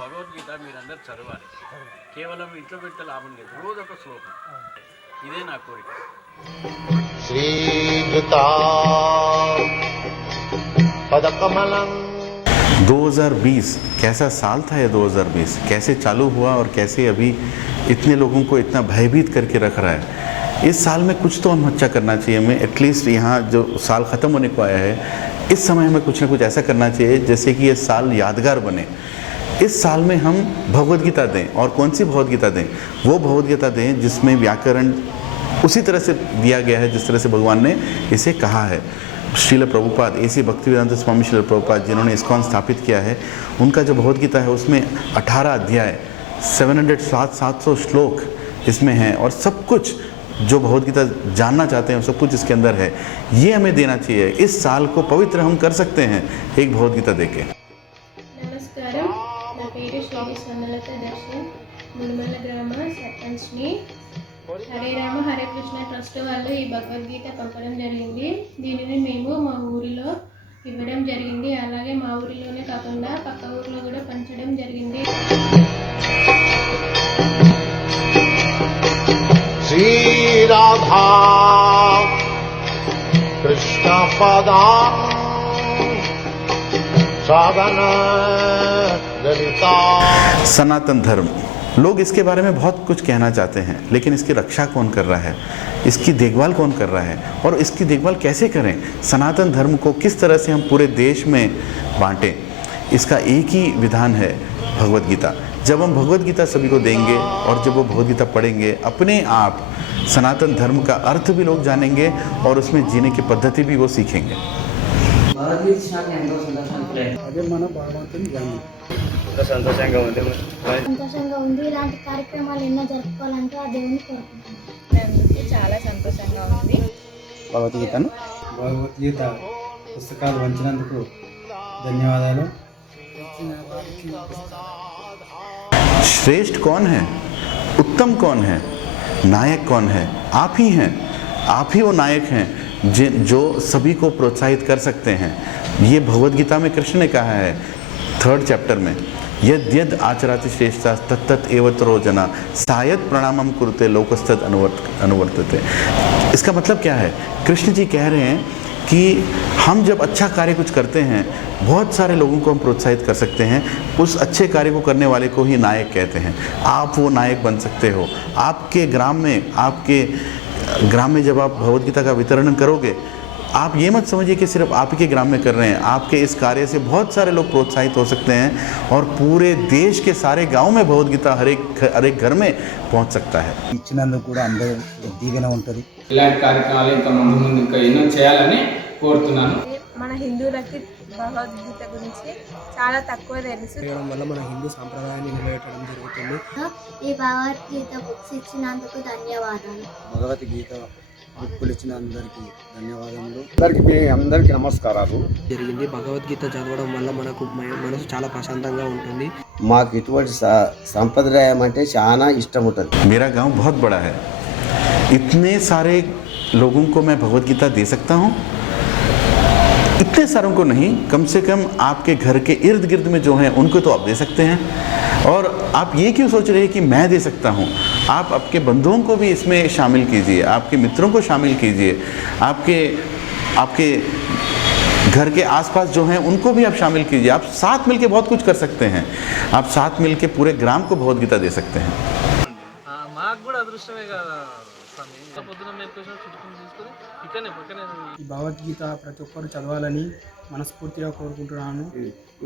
భగవద్గీత మీరందరూ చదవాలి. కేవలం ఇంట్లో పెట్టే లాభం లేదు, రోజు ఒక శ్లోకం. ఇదే నా కోరిక. శ్రీయుతా पदकमलं 2020 कैसा साल था ये 2020, कैसे चालू हुआ और कैसे अभी इतने लोगों को इतना भयभीत करके रख रहा है। इस साल में कुछ तो हम अच्छा करना चाहिए। हमें एटलीस्ट यहाँ जो साल ख़त्म होने को आया है, इस समय हमें कुछ ना कुछ ऐसा करना चाहिए जैसे कि ये साल यादगार बने। इस साल में हम भगवद गीता दें, और कौन सी भगवद गीता दें? वो भगवद गीता दें जिसमें व्याकरण उसी तरह से दिया गया है जिस तरह से भगवान ने इसे कहा है। श्रील प्रभुपाद, ऐसी भक्तिवेदांत स्वामी श्रील प्रभुपाद जिन्होंने इस्कॉन स्थापित किया है, उनका जो भगवद गीता है उसमें 18 अध्याय, 700 श्लोक इसमें हैं, और सब कुछ जो भगवद गीता जानना चाहते हैं सब कुछ इसके अंदर है। ये हमें देना चाहिए। इस साल को पवित्र हम कर सकते हैं एक भगवद गीता देके। నమస్కారం, నా పేరు శ్రీ స్వర్ణలత దర్శన్, మునుమల్ల గ్రామ సర్పంచ్ని. హరే రామ హరే కృష్ణ ట్రస్ట్ వాళ్ళు ఈ భగవద్గీత పంపడం జరిగింది. దీనిని మేము మా ఊరిలో ఇవ్వడం జరిగింది. అలాగే మా ఊరిలోనే కాకుండా పక్క ఊరిలో కూడా పంచడం జరిగింది. శ్రీ రాధా కృష్ణ పదా साधन ललिता। सनातन धर्म, लोग इसके बारे में बहुत कुछ कहना चाहते हैं, लेकिन इसकी रक्षा कौन कर रहा है, इसकी देखभाल कौन कर रहा है, और इसकी देखभाल कैसे करें? सनातन धर्म को किस तरह से हम पूरे देश में बांटें, इसका एक ही विधान है भगवद गीता। जब हम भगवद गीता सभी को देंगे और जब वो भगवद गीता पढ़ेंगे, अपने आप सनातन धर्म का अर्थ भी लोग जानेंगे और उसमें जीने की पद्धति भी वो सीखेंगे। సంతోషంగా ఉంది. ఇలాంటి కార్యక్రమాలు ఎన్నో జరుపుకోవాలంటే ఆ దేవుని కోరుకుంటున్నాను. చాలా సంతోషంగా ఉంది. భగవద్గీత పుస్తకాలు వంచినందుకు ధన్యవాదాలు. श्रेष्ठ कौन है, उत्तम कौन है, नायक कौन है? आप ही हैं। आप ही वो नायक हैं जो सभी को प्रोत्साहित कर सकते हैं। ये भगवद गीता में कृष्ण ने कहा है 3rd चैप्टर में, यद यद आचराति श्रेष्ठा तत्तत एवतरो जना सायद प्रणामम कुरुते लोकस्तद अनुवर्तते। इसका मतलब क्या है? कृष्ण जी कह रहे हैं कि हम जब अच्छा कार्य कुछ करते हैं, बहुत सारे लोगों को हम प्रोत्साहित कर सकते हैं। उस अच्छे कार्य को करने वाले को ही नायक कहते हैं। आप वो नायक बन सकते हो। आपके ग्राम में जब आप भगवद गीता का वितरण करोगे, आप ये मत समझिए कि सिर्फ आप ही के ग्राम में कर रहे हैं। आपके इस कार्य से बहुत सारे लोग प्रोत्साहित हो सकते हैं और पूरे देश के सारे गांव में भगवद गीता हर एक घर में पहुंच सकता है। ఇచ్చినందుకు కూడా అందరూ దీవెన ఉంటుంది. ఇలాంటి కార్యక్రమాలు ఇంకా ముందు ఇంకా ఎన్నో చేయాలని కోరుతున్నాను. మన హిందువులకి భగవద్గీత గురించి చాలా తక్కువ తెలుసు. వల్ల మన హిందూ సాంప్రదాయాన్ని నిలబెట్టడం జరుగుతుంది. ఈ భగవద్గీత బుక్స్ ఇచ్చినందుకు ధన్యవాదాలు. భగవద్గీత బుక్కులు ఇచ్చిన అందరికీ ధన్యవాదములు. అందరికీ నమస్కారాలు. జరిగింది. భగవద్గీత చదవడం వల్ల మనకు మనసు చాలా ప్రశాంతంగా ఉంటుంది. మాకు ఇటువంటి సంప్రదాయం అంటే చాలా ఇష్టం ఉంటుంది. मेरा गांव बहुत बड़ा है, इतने सारे लोगों को मैं भगवद गीता दे सकता हूँ? इतने सारों को नहीं, कम से कम आपके घर के इर्द गिर्द में जो हैं उनको तो आप दे सकते हैं। और आप ये क्यों सोच रहे हैं कि मैं दे सकता हूँ? आप आपके बंधुओं को भी इसमें शामिल कीजिए, आपके मित्रों को शामिल कीजिए, आपके घर के आसपास जो हैं उनको भी आप शामिल कीजिए। आप साथ मिलके बहुत कुछ कर सकते हैं। आप साथ मिलके पूरे ग्राम को भगवद गीता दे सकते हैं। ఈ భగవద్గీత ప్రతి ఒక్కరు చదవాలని మనస్ఫూర్తిగా కోరుకుంటున్నాను.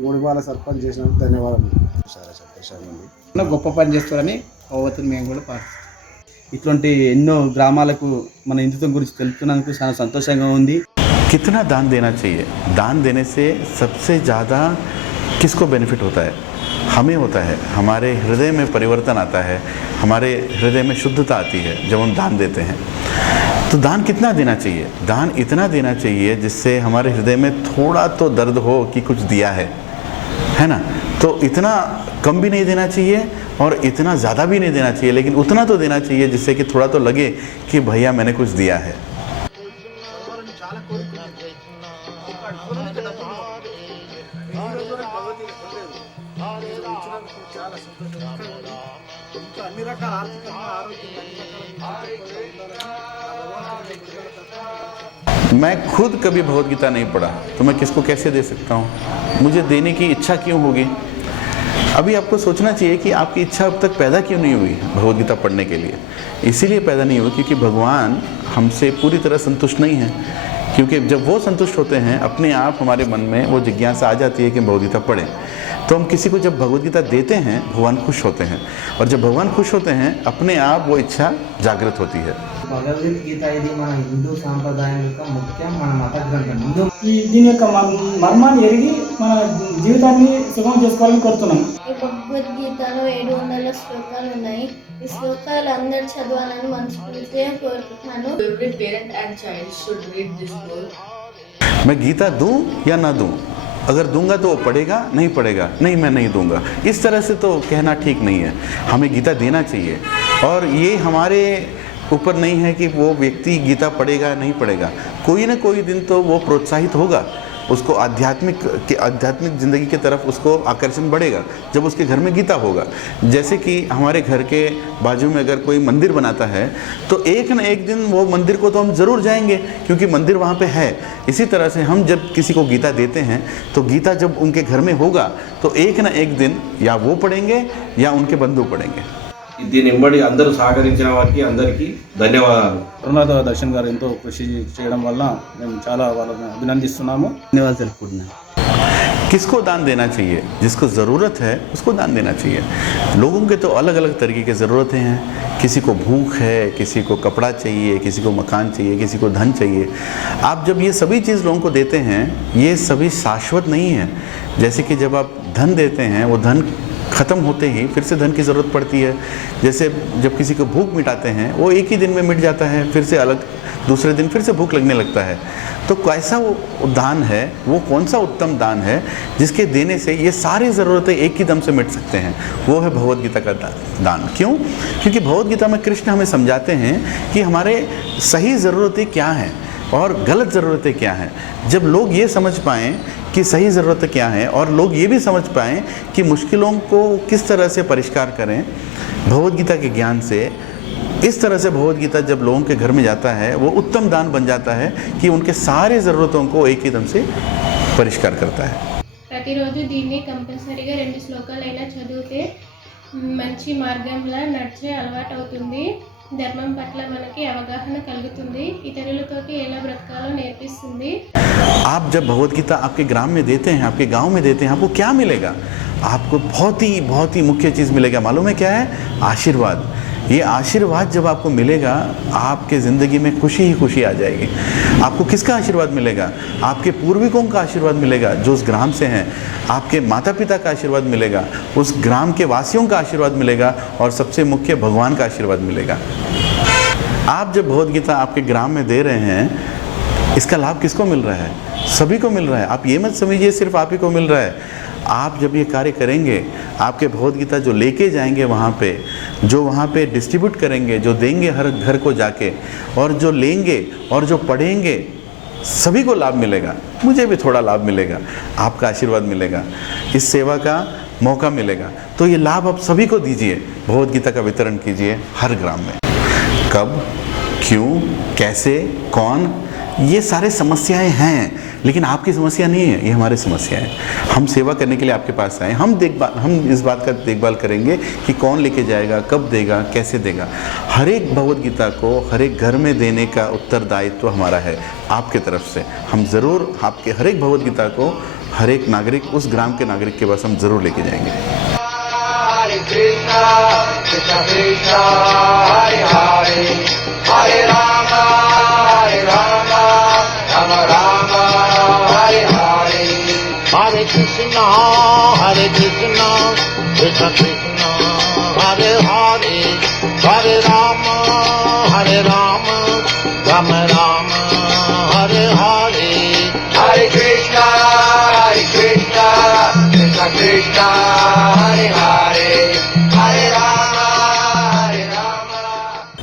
గోడిబాల సర్పంచ్ చేసినందుకు ధన్యవాదాలు. చాలా సంతోషంగా ఉంది. గొప్ప పని చేస్తారని భగవతుని మేము కూడా ఇటువంటి ఎన్నో గ్రామాలకు మన హిందుత్వం గురించి తెలుపుతున్నందుకు చాలా సంతోషంగా ఉంది. कितना दान देना चाहिए? दान देने से सबसे ज़्यादा किसको बेनिफिट होता है? हमें होता है। हमारे हृदय में परिवर्तन आता है, हमारे हृदय में शुद्धता आती है जब हम दान देते हैं। तो दान कितना देना चाहिए? दान इतना देना चाहिए जिससे हमारे हृदय में थोड़ा तो दर्द हो कि कुछ दिया है ना? तो इतना कम भी नहीं देना चाहिए और इतना ज़्यादा भी नहीं देना चाहिए, लेकिन उतना तो देना चाहिए जिससे कि थोड़ा तो लगे कि भैया मैंने कुछ दिया है। చాలా సంతోషంగా ఉంది. ఇంకా అన్ని రకాల ఆర్థికంగా ఆరోగ్యంగా అన్ని రకాల मैं खुद कभी भगवद गीता नहीं पढ़ा तो मैं किसको कैसे दे सकता हूँ? मुझे देने की इच्छा क्यों होगी? अभी आपको सोचना चाहिए कि आपकी इच्छा अब तक पैदा क्यों नहीं हुई भगवद गीता पढ़ने के लिए। इसीलिए पैदा नहीं हुई क्योंकि भगवान हमसे पूरी तरह संतुष्ट नहीं है। क्योंकि जब वो संतुष्ट होते हैं अपने आप हमारे मन में वो जिज्ञासा आ जाती है कि भगवद गीता पढ़ें। तो हम किसी को जब भगवद गीता देते हैं भगवान खुश होते हैं, और जब भगवान खुश होते हैं अपने आप वो इच्छा जागृत होती है। భగవద్గీత ఇది మన హిందూ సాంప్రదాయం యొక్క ముఖ్యం, మన మత గ్రంథం. దీని యొక్క మర్మాన్ని ఎరిగి మన జీవితాన్ని సుగమం చేసుకోవాలని కోరుతున్నాం. ఈ భగవద్గీతలో 700 శ్లోకాలు ఉన్నాయి. ఈ శ్లోకాలు అందరూ చదవాలని మనస్ఫూర్తిగా కోరుకుంటున్నాను. Every parent and child should read this book. मैं गीता दूं या ना दूं? अगर दूंगा तो वो पढ़ेगा, नहीं पढ़ेगा नहीं मैं नहीं दूंगा। इस तरह से तो कहना ठीक नहीं है। हमें गीता देना चाहिए, और ये हमारे ऊपर नहीं है कि वो व्यक्ति गीता पढ़ेगा नहीं पढ़ेगा। कोई ना कोई दिन तो वो प्रोत्साहित होगा, उसको आध्यात्मिक ज़िंदगी की तरफ उसको आकर्षण बढ़ेगा जब उसके घर में गीता होगा। जैसे कि हमारे घर के बाजू में अगर कोई मंदिर बनाता है तो एक न एक दिन वो मंदिर को तो हम ज़रूर जाएंगे क्योंकि मंदिर वहाँ पे है। इसी तरह से हम जब किसी को गीता देते हैं तो गीता जब उनके घर में होगा तो एक न एक दिन या वो पढ़ेंगे या उनके बंधु पढ़ेंगे। దీని వెంబడి అందరూ సహకరించిన వారికి అందరికీ ధన్యవాదాలు. కరుణాద దర్శన్ గారు ఎంతో కృషి చేయడం వల్ల మేము చాలా వాళ్ళని అభినందిస్తున్నాము. ధన్యవాదాలు తెలుపుకుంటున్నాను. किसको दान देना चाहिए? जिसको ज़रूरत है उसको दान देना चाहिए। लोगों के तो अलग अलग तरीके की ज़रूरतें हैं। किसी को भूख है, किसी को कपड़ा चाहिए, किसी को मकान चाहिए, किसी को धन चाहिए। आप जब ये सभी चीज़ लोगों को देते हैं ये सभी शाश्वत नहीं है। जैसे कि जब आप धन देते हैं वो धन ख़त्म होते ही फिर से धन की ज़रूरत पड़ती है। जैसे जब किसी को भूख मिटाते हैं वो एक ही दिन में मिट जाता है, फिर से अलग दूसरे दिन फिर से भूख लगने लगता है। तो कैसा वो दान है, वो कौन सा उत्तम दान है जिसके देने से ये सारी ज़रूरतें एक ही दम से मिट सकते हैं? वो है भगवद गीता का दान। क्यों? क्योंकि भगवद गीता में कृष्ण हमें समझाते हैं कि हमारे सही ज़रूरतें क्या हैं और गलत ज़रूरतें क्या हैं। जब लोग ये समझ पाएँ कि सही ज़रूरतें क्या हैं और लोग ये भी समझ पाएँ कि मुश्किलों को किस तरह से परिष्कार करें भगवद गीता के ज्ञान से, इस तरह से भगवद गीता जब लोगों के घर में जाता है वो उत्तम दान बन जाता है कि उनके सारे ज़रूरतों को एक ही दम से परिष्कार करता है। ప్రతిరోజు దీన్ని కంపల్సరీగా 2 శ్లోకాలైనా చదివితే మంచి మార్గంలో నడిచే అలవాటు అవుతుంది. ధర్మం పట్ల మనకి అవగాహన కలుగుతుంది. ఇతరులతోటి ఎలా బ్రతకాలో నేర్పిస్తుంది. आप जब भगवद गीता आपके ग्राम में देते हैं, आपके गांव में देते हैं, आपको क्या मिलेगा? आपको बहुत ही मुख्य चीज़ मिलेगा। मालूम है क्या है? आशीर्वाद। ये आशीर्वाद जब आपको मिलेगा आपके ज़िंदगी में खुशी ही खुशी आ जाएगी। आपको किसका आशीर्वाद मिलेगा? आपके पूर्विकों का आशीर्वाद मिलेगा जो उस ग्राम से हैं। आपके माता पिता का आशीर्वाद मिलेगा, उस ग्राम के वासियों का आशीर्वाद मिलेगा, और सबसे मुख्य भगवान का आशीर्वाद मिलेगा। आप जब भगवद गीता आपके ग्राम में दे रहे हैं इसका लाभ किसको मिल रहा है? सभी को मिल रहा है। आप ये मत समझिए सिर्फ आप ही को मिल रहा है। आप जब ये कार्य करेंगे आपके भगवद गीता जो लेके जाएंगे वहाँ पे, जो वहाँ पे डिस्ट्रीब्यूट करेंगे, जो देंगे हर घर को जाके, और जो लेंगे और जो पढ़ेंगे सभी को लाभ मिलेगा। मुझे भी थोड़ा लाभ मिलेगा, आपका आशीर्वाद मिलेगा, इस सेवा का मौका मिलेगा। तो ये लाभ आप सभी को दीजिए, भगवद गीता का वितरण कीजिए हर ग्राम में। कब, क्यों, कैसे, कौन, ये सारे समस्याएं हैं, लेकिन आपकी समस्या नहीं है, ये हमारी समस्या है। हम सेवा करने के लिए आपके पास आए, हम इस बात का देखभाल करेंगे कि कौन लेके जाएगा, कब देगा, कैसे देगा। हर एक भगवद गीता को हर एक घर में देने का उत्तरदायित्व हमारा है आपके तरफ से। हम ज़रूर आपके हर एक भगवद गीता को हर एक नागरिक, उस ग्राम के नागरिक के पास हम ज़रूर लेके जाएंगे। हरे कृष्णा कृष्णा कृष्णा हरे हरे हरे राम राम राम हरे हरे हरे कृष्णा कृष्णा कृष्णा हरे हरे हरे राम